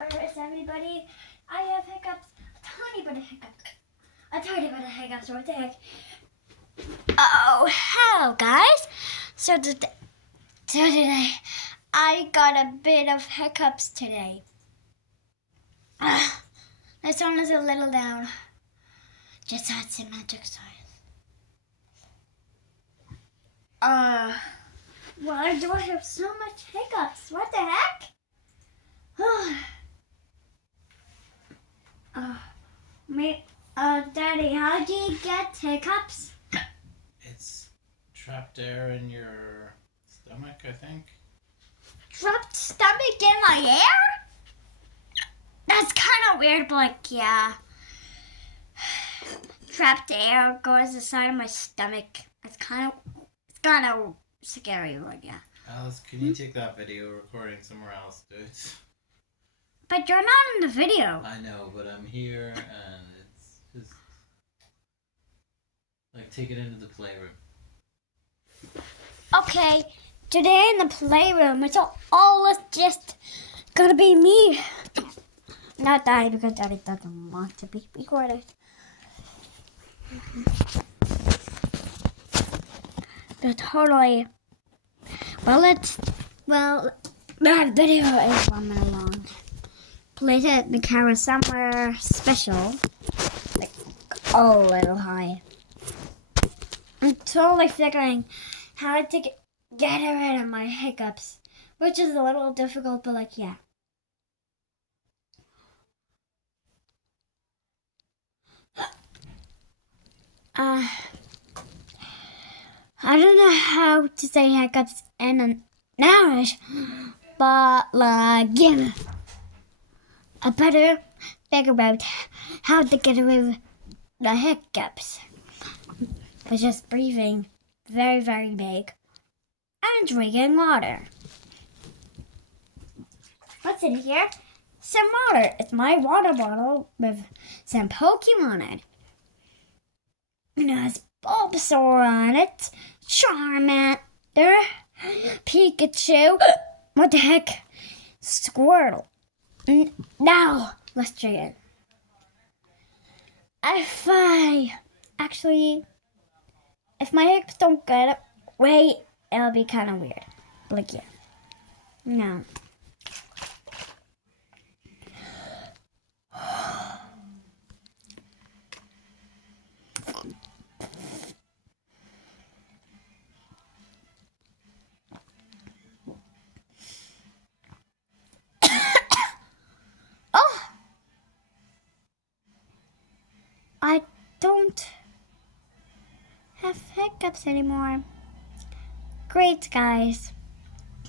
Yes, everybody, I have hiccups, a tiny bit of hiccups, what the heck? Oh, hello guys. So today, I got a bit of hiccups today. My song is a little down. Just had some magic signs. Why do I have so much hiccups? What the heck? Daddy, how do you get hiccups? It's trapped air in your stomach, I think. Trapped stomach in my air? That's kind of weird, but yeah. Trapped air goes inside of my stomach. It's kind of scary, but yeah. Alice, can you take that video recording somewhere else, dude? But you're not in the video. I know, but I'm here and it's just like take it into the playroom. Okay, today in the playroom, it's all just gonna be me. Not Daddy, because Daddy doesn't want to be recorded. They're totally. That video is 1 minute long. Place it the camera somewhere special, like a little high. I'm totally figuring how to get rid of my hiccups, which is a little difficult, but yeah. I don't know how to say hiccups in English, but yeah. I better figure out how to get rid of the hiccups. By just breathing very, very big and drinking water. What's in here? Some water. It's my water bottle with some Pokemon in it. It has Bulbasaur on it, Charmander, Pikachu, what the heck, Squirtle. Now, let's drink it. If my hiccups don't get away, it'll be kind of weird. Yeah. No. I don't have hiccups anymore. Great, guys.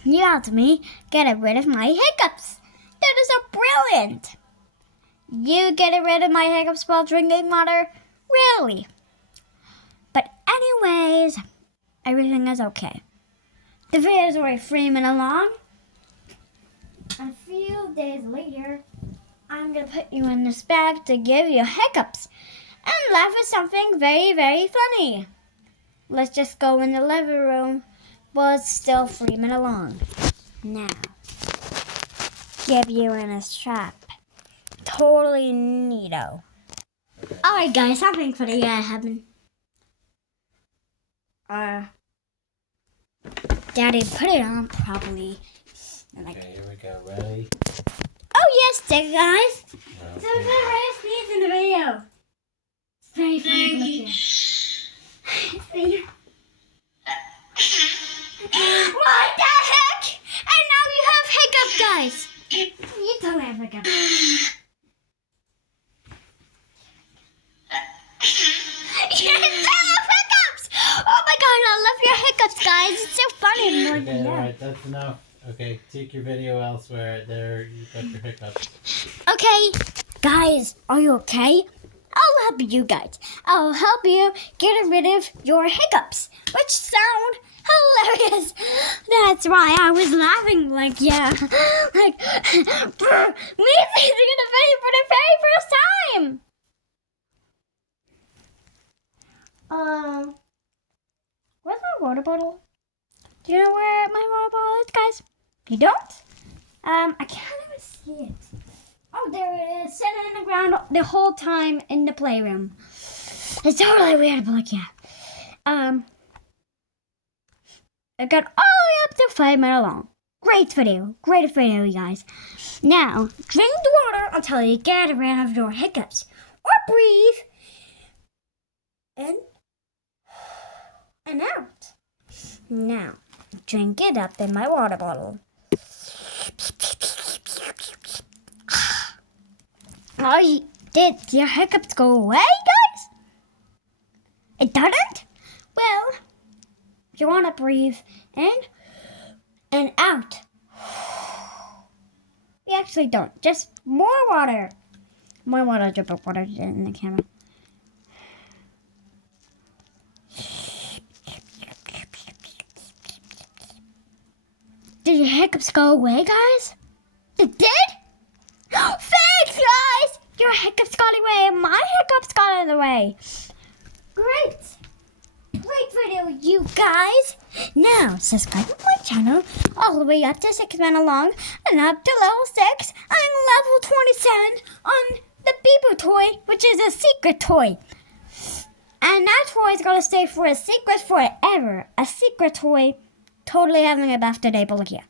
You helped me get rid of my hiccups. That is so brilliant. You get rid of my hiccups while drinking water? Really? But anyways, everything is okay. The video is already 3 minutes long. A few days later, I'm going to put you in this bag to give you hiccups and laugh at something very, very funny. Let's just go in the living room, but it's still 3 minutes long. Now, give you in a trap. Totally neato. Alright guys, something funny happened. Daddy put it on properly. Okay, here we go. Ready? Oh yes, guys. Okay. So we're gonna sneeze in the video. It's very funny. What the heck? And now you have hiccups, guys. You don't have hiccups. You still have hiccups. Oh my god, I love your hiccups, guys. It's so funny. Okay, alright, that's enough. Okay, take your video elsewhere. There, you got your hiccups. Okay, guys, are you okay? I'll help you guys. I'll help you get rid of your hiccups, which sound hilarious. That's why I was laughing yeah. Me sneezing in the video for the very first time. Where's my water bottle? Do you know where my water bottle is, guys? You don't? I can't even see it. Oh, there it is, sitting on the ground the whole time in the playroom. It's totally weird, but like, yeah. It got all the way up to 5 minutes long. Great video, you guys. Now, drink the water until you get rid of your hiccups. Or breathe in and out. Now, drink it up in my water bottle. Oh, did your hiccups go away, guys? It didn't? Well, you want to breathe in and out. We actually don't. Just more water. More water, drip of water in the camera. Did your hiccups go away, guys? It did? Thanks, guys! Your hiccups got away and my hiccups got out of the way. Great. Great video, you guys. Now, subscribe to my channel all the way up to 6 minutes long and up to level 6 and level 27 on the Beeper toy, which is a secret toy. And that toy is going to stay for a secret forever. A secret toy. Totally having a birthday, but look here.